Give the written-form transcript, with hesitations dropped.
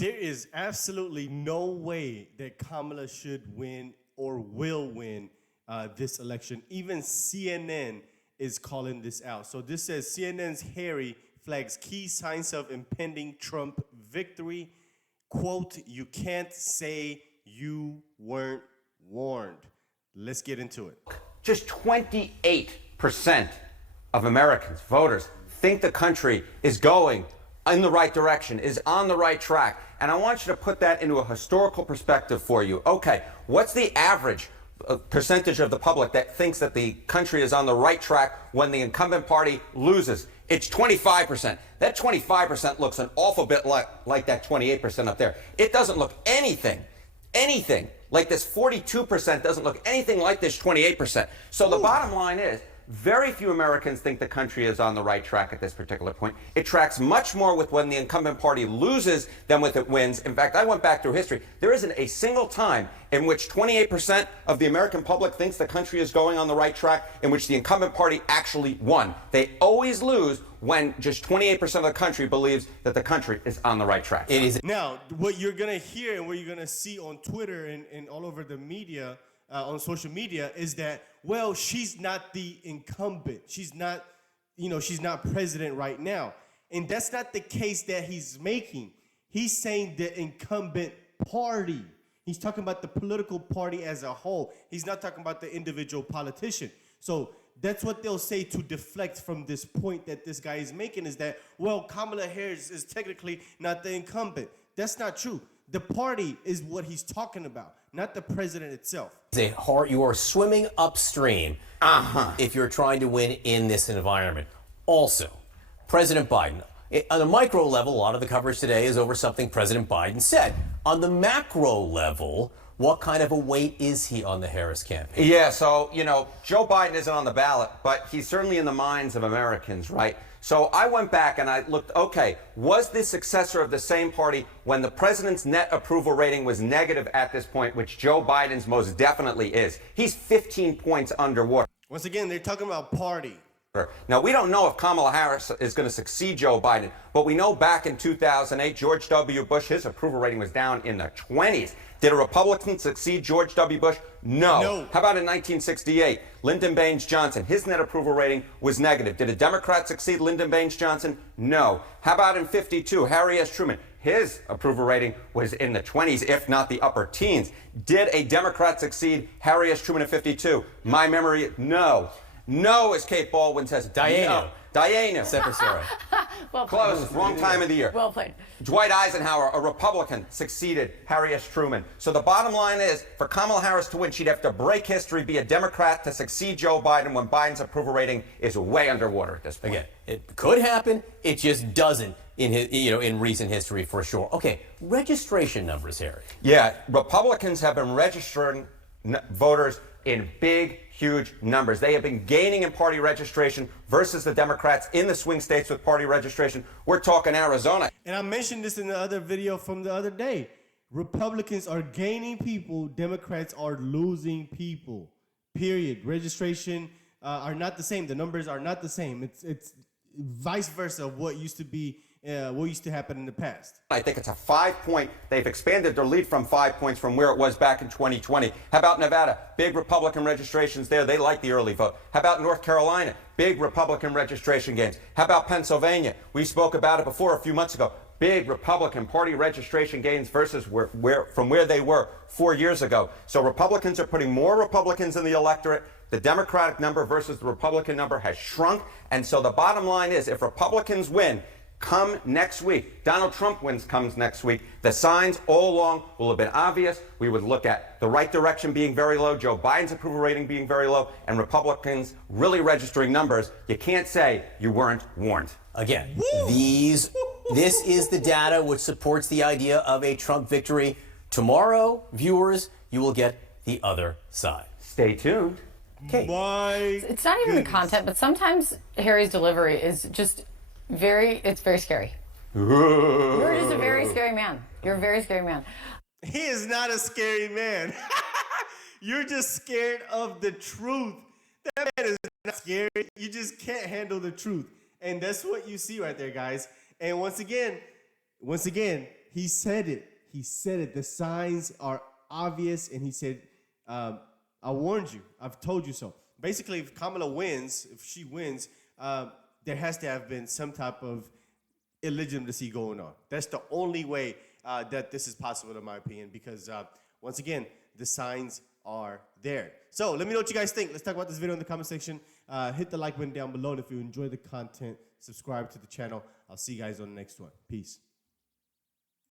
There is absolutely no way that Kamala should win or will win this election. Even CNN is calling this out. So this says CNN's Harry flags key signs of impending Trump victory. Quote, "You can't say you weren't warned." Let's get into it. Just 28% of Americans, voters, think the country is going in the right direction, is on the right track. And I want you to put that into a historical perspective for you. Okay, what's the average percentage of the public that thinks that the country is on the right track when the incumbent party loses? It's 25%. That 25% looks an awful bit like that 28% up there. It doesn't look anything like this 42% doesn't look anything like this 28%. So the bottom line is, very few Americans think the country is on the right track at this particular point. It tracks much more with when the incumbent party loses than with it wins. In fact, I went back through history. There isn't a single time in which 28% of the American public thinks the country is going on the right track in which the incumbent party actually won. They always lose when just 28% of the country believes that the country is on the right track. It is. Now, what you're going to hear and what you're going to see on Twitter and all over the media, on social media, is that, well, she's not the incumbent. She's not, she's not president right now. And that's not the case that he's making. He's saying the incumbent party. He's talking about the political party as a whole. He's not talking about the individual politician. So that's what they'll say to deflect from this point that this guy is making, is that, well, Kamala Harris is technically not the incumbent. That's not true. The party is what he's talking about, not the president itself. You are swimming upstream if you're trying to win in this environment. Also, President Biden, on a micro level, a lot of the coverage today is over something President Biden said. On the macro level, what kind of a weight is he on the Harris campaign? Yeah, so, Joe Biden isn't on the ballot, but he's certainly in the minds of Americans, right? So I went back and I looked, okay, was the successor of the same party when the president's net approval rating was negative at this point, which Joe Biden's most definitely is. He's 15 points underwater. Once again, they're talking about party. Now, we don't know if Kamala Harris is going to succeed Joe Biden, but we know back in 2008, George W. Bush, his approval rating was down in the 20s. Did a Republican succeed George W. Bush? No. How about in 1968, Lyndon Baines Johnson? His net approval rating was negative. Did a Democrat succeed Lyndon Baines Johnson? No. How about in 52, Harry S. Truman? His approval rating was in the 20s, if not the upper teens. Did a Democrat succeed Harry S. Truman in 52? My memory, no. No, as Kate Baldwin says. Diana. No. Diana. Sepultura. Well played. Close. Wrong time of the year. Well played. Dwight Eisenhower, a Republican, succeeded Harry S. Truman. So the bottom line is, for Kamala Harris to win, she'd have to break history, be a Democrat to succeed Joe Biden when Biden's approval rating is way underwater at this point. Again, it could happen. It just doesn't in recent history for sure. Okay, registration numbers, Harry. Yeah, Republicans have been registering voters in big, huge numbers. They have been gaining in party registration versus the Democrats in the swing states with party registration. We're talking Arizona. And I mentioned this in the other video from the other day. Republicans are gaining people. Democrats are losing people. Period. Registration are not the same. The numbers are not the same. It's vice versa of what used to happen in the past. I think it's a 5-point. They've expanded their lead from 5 points from where it was back in 2020. How about Nevada? Big Republican registrations there. They like the early vote. How about North Carolina? Big Republican registration gains. How about Pennsylvania? We spoke about it before a few months ago. Big Republican Party registration gains versus from where they were 4 years ago. So Republicans are putting more Republicans in the electorate. The Democratic number versus the Republican number has shrunk. And so the bottom line is, if Republicans win, come next week, Donald Trump comes next week, the signs all along will have been obvious. We would look at the right direction being very low, Joe Biden's approval rating being very low, and Republicans really registering numbers. You can't say you weren't warned. Again, this is the data which supports the idea of a Trump victory. Tomorrow, viewers, you will get the other side. Stay tuned. Okay. It's not even the content, but sometimes Harry's delivery is just it's very scary. You're just a very scary man. You're a very scary man. He is not a scary man. You're just scared of the truth. That man is not scary. You just can't handle the truth. And that's what you see right there, guys. And once again, He said it. He said it. The signs are obvious, and he said, "I warned you. I've told you so." Basically, if Kamala wins, if she wins, there has to have been some type of illegitimacy going on. That's the only way that this is possible, in my opinion, because once again, the signs are there. So let me know what you guys think. Let's talk about this video in the comment section. Hit the like button down below, and if you enjoy the content, subscribe to the channel. I'll see you guys on the next one. Peace.